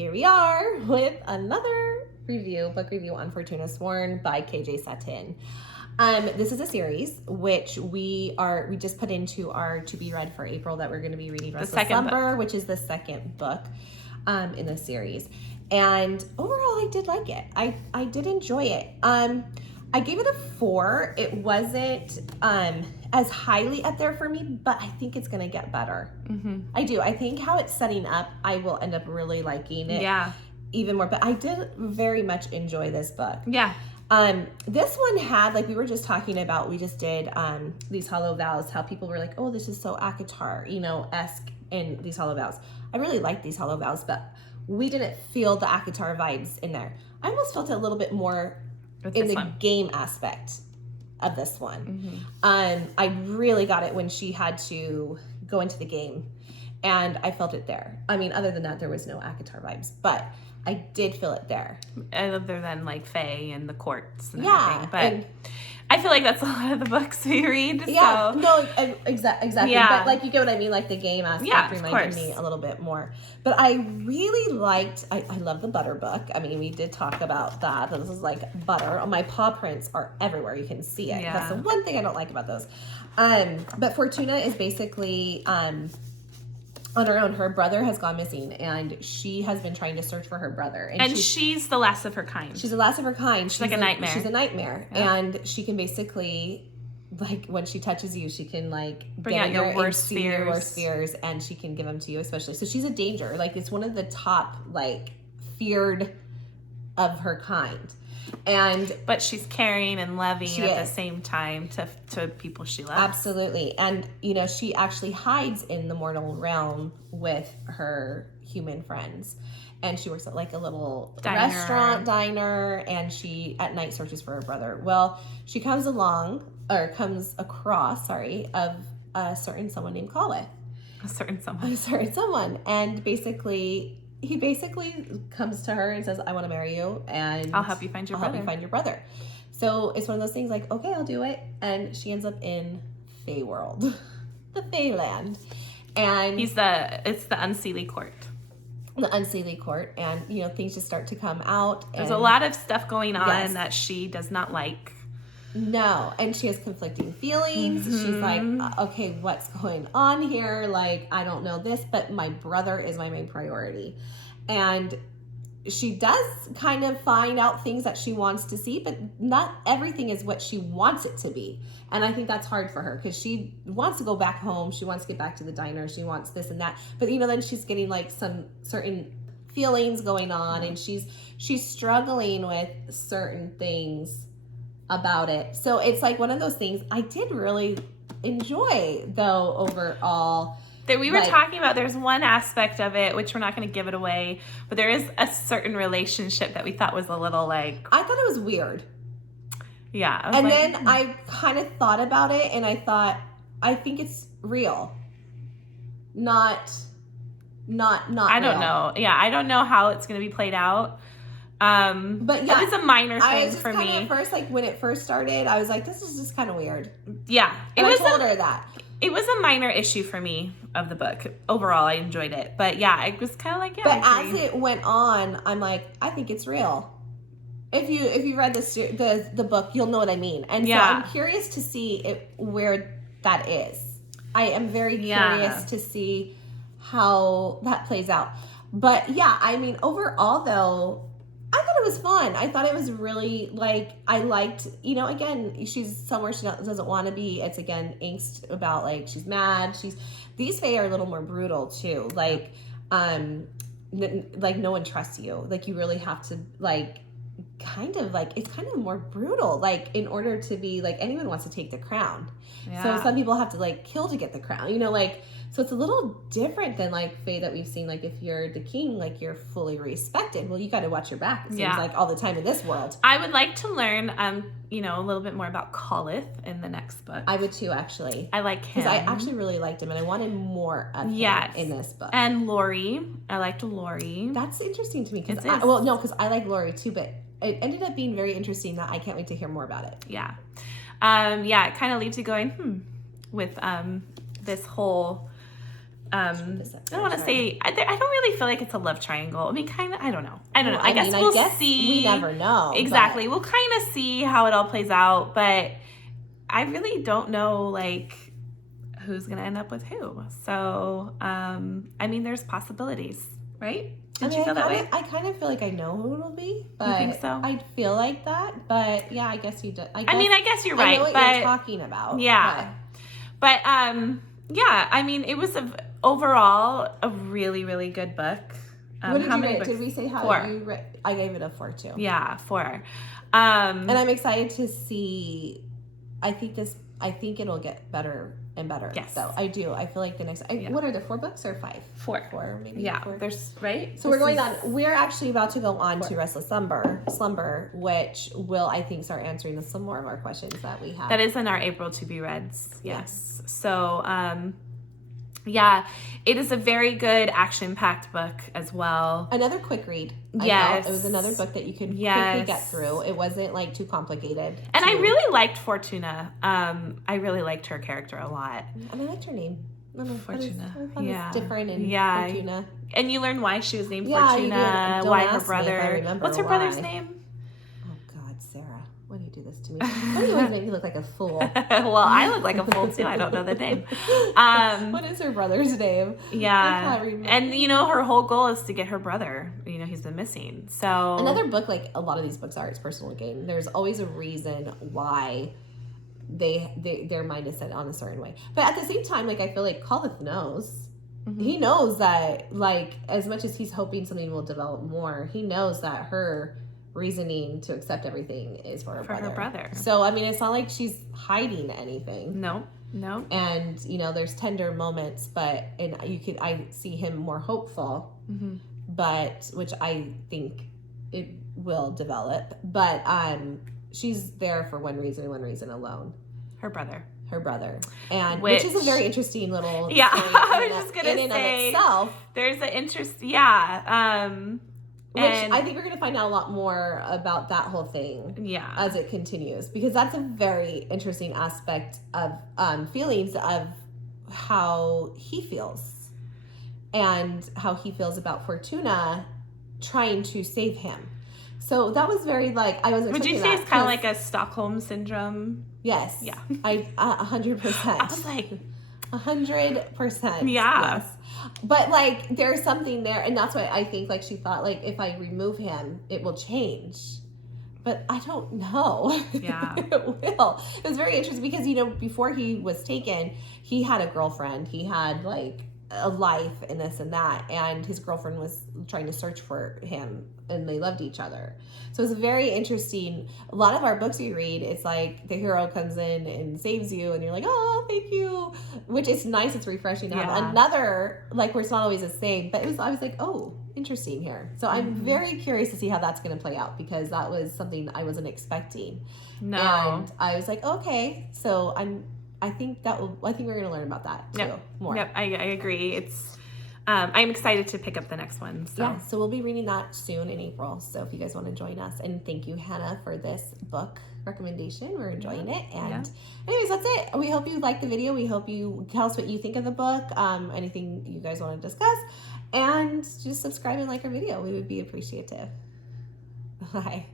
here we are with another book review on Fortuna Sworn by KJ Sutton. This is a series which we just put into our to be read for April that we're going to be reading Restless Slumber, which is the second book in the series. And overall, I did like it. I did enjoy it. I gave it a 4. It wasn't as highly up there for me, but I think it's going to get better. Mm-hmm. I do. I think how it's setting up, I will end up really liking it even more. But I did very much enjoy this book. Yeah. This one had, like we were just talking about, we just did these Hollow Vows, how people were like, oh, this is so ACOTAR, esque in these Hollow Vows. I really like these Hollow Vows, but we didn't feel the ACOTAR vibes in there. I almost felt it a little bit more in the game aspect of this one. Mm-hmm. I really got it when she had to go into the game, and I felt it there. I mean, other than that, there was no ACOTAR vibes, but I did feel it there. Other than like Faye and the courts and everything. But I feel like that's a lot of the books we read. Yeah, so. no, exactly. Yeah. But like, you get what I mean? Like the game aspect reminded me a little bit more. But I really liked, I love the butter book. I mean, we did talk about that. This is like butter. My paw prints are everywhere. You can see it. Yeah. That's the one thing I don't like about those. But Fortuna is basically on her own. Her brother has gone missing, and she has been trying to search for her brother. And she's the last of her kind. She's the last of her kind. She's like a nightmare. She's a nightmare. Yeah. And she can basically, like, when she touches you, she can, like, bring out your worst fears, and she can give them to you, especially. So she's a danger. Like, it's one of the top, like, feared of her kind. But she's caring and loving at the same time to people she loves. Absolutely. And, she actually hides in the mortal realm with her human friends. And she works at like a little diner, and she at night searches for her brother. Well, she comes across a certain someone named Khaled. A certain someone. And he basically comes to her and says, I want to marry you, and I'll help you find your brother. So it's one of those things like, okay, I'll do it. And she ends up in Fae world, the Fae land. And it's the Unseelie court. The Unseelie court. And, things just start to come out. There's a lot of stuff going on that she does not like. No, and she has conflicting feelings. Mm-hmm. She's like, okay, what's going on here? Like, I don't know this, but my brother is my main priority. And she does kind of find out things that she wants to see, but not everything is what she wants it to be. And I think that's hard for her, because she wants to go back home. She wants to get back to the diner. She wants this and that. But, then she's getting like some certain feelings going on, and she's struggling with certain things about it. So it's like one of those things I did really enjoy, though, overall. That we were talking about, there's one aspect of it, which we're not going to give it away, but there is a certain relationship that we thought was a little like... I thought it was weird. Yeah. And then I kind of thought about it, and I thought, I think it's real. Not I don't know. Yeah, I don't know how it's going to be played out. But yeah, it was a minor thing for me. At first, like when it first started, I was like, "This is just kind of weird." Yeah, I told her that it was a minor issue for me of the book. Overall, I enjoyed it, but yeah, it was kind of like But as it went on, I'm like, I think it's real. If you read the book, you'll know what I mean. And so I'm curious to see where that is. I am very curious to see how that plays out. But yeah, I mean, overall though, I thought it was fun. I thought it was really, like, I liked, again, she's somewhere she doesn't want to be. It's, again, angst about, like, she's mad. These Fae are a little more brutal, too. Like, no one trusts you. Like, you really have to, like, it's kind of more brutal. Like, in order to be, like, anyone wants to take the crown. Yeah. So some people have to, like, kill to get the crown. So it's a little different than, like, Fae that we've seen. Like, if you're the king, like, you're fully respected. Well, you got to watch your back, it seems like, all the time in this world. I would like to learn, a little bit more about Khalid in the next book. I would, too, actually. I like him. Because I actually really liked him, and I wanted more of him in this book. And Lori. I liked Lori. That's interesting to me. Because I like Lori, too, but it ended up being very interesting that I can't wait to hear more about it. Yeah. It kind of leaves you going, with this whole I don't want to say, I don't really feel like it's a love triangle. I mean, kind of, I don't know. I guess we'll see. We never know. Exactly. We'll kind of see how it all plays out, but I really don't know, like, who's going to end up with who. So, I mean, there's possibilities, right? Did you feel that way? I kind of feel like I know who it'll be, but you think so? I feel like that, but yeah, I guess you do. I guess you're right. I know what you're talking about. Yeah. But yeah, I mean, it was overall a really, really good book. What did you rate? Did we say how 4. you rate? I gave it a 4 too. Yeah, 4. And I'm excited to see. I think it'll get better and better. Yes. So I do. I feel like the next. What are the 4 books or 5? 4. 4 maybe. Yeah. 4. There's right. So we're actually about to go on to Restless Slumber, which will, I think, start answering some more of our questions that we have. That is in our April to be reads. Yes. So yeah, it is a very good action-packed book as well. Another quick read. Yes. It was another book that you could quickly get through. It wasn't like too complicated. And I really liked Fortuna. I really liked her character a lot. And I liked her name. Fortuna. It's different in Fortuna. And you learn why she was named Fortuna, why her brother. What's her brother's name? Oh God, Sarah. Why do you do this to me? Why do you always make me look like a fool? Well, I look like a fool too. I don't know the name. What is her brother's name? Yeah. And her whole goal is to get her brother. He's been missing. So another book, like a lot of these books are, it's personal gain. There's always a reason why their mind is set on a certain way. But at the same time, like, I feel like Colith knows. Mm-hmm. He knows that, like, as much as he's hoping something will develop more, he knows that her reasoning to accept everything is for her brother. So, I mean, it's not like she's hiding anything. No. And, there's tender moments, but, and I see him more hopeful, mm-hmm. but, which I think it will develop. But, she's there for one reason alone. Her brother. And which is a very interesting little story. I was just gonna say itself. There's an interest, which I think we're gonna find out a lot more about that whole thing as it continues, because that's a very interesting aspect of feelings of how he feels and how he feels about Fortuna trying to save him. So that was very, like, I wasn't. Would you say it's kind of like a Stockholm syndrome? Yes. Yeah. 100%. I was like 100%. Yeah. Yes. But, like, there's something there, and that's why I think, like, she thought, like, if I remove him, it will change. But I don't know. Yeah. It will. It was very interesting because, before he was taken, he had a girlfriend. He had, like, a life and this and that, and his girlfriend was trying to search for him, and they loved each other. So it's very interesting. A lot of our books you read, it's like the hero comes in and saves you, and you're like, oh, thank you, which is nice. It's refreshing to have another, like, where it's not always the same, but I was like, oh, interesting here. So I'm very curious to see how that's going to play out, because that was something I wasn't expecting. No. And I was like, okay, so I think we're going to learn about that too. More. Yep, I agree. It's I'm excited to pick up the next one. So. Yeah, so we'll be reading that soon in April. So if you guys want to join us, and thank you, Hannah, for this book recommendation. We're enjoying it. And anyways, that's it. We hope you liked the video. We hope you tell us what you think of the book, anything you guys want to discuss, and just subscribe and like our video. We would be appreciative. Bye.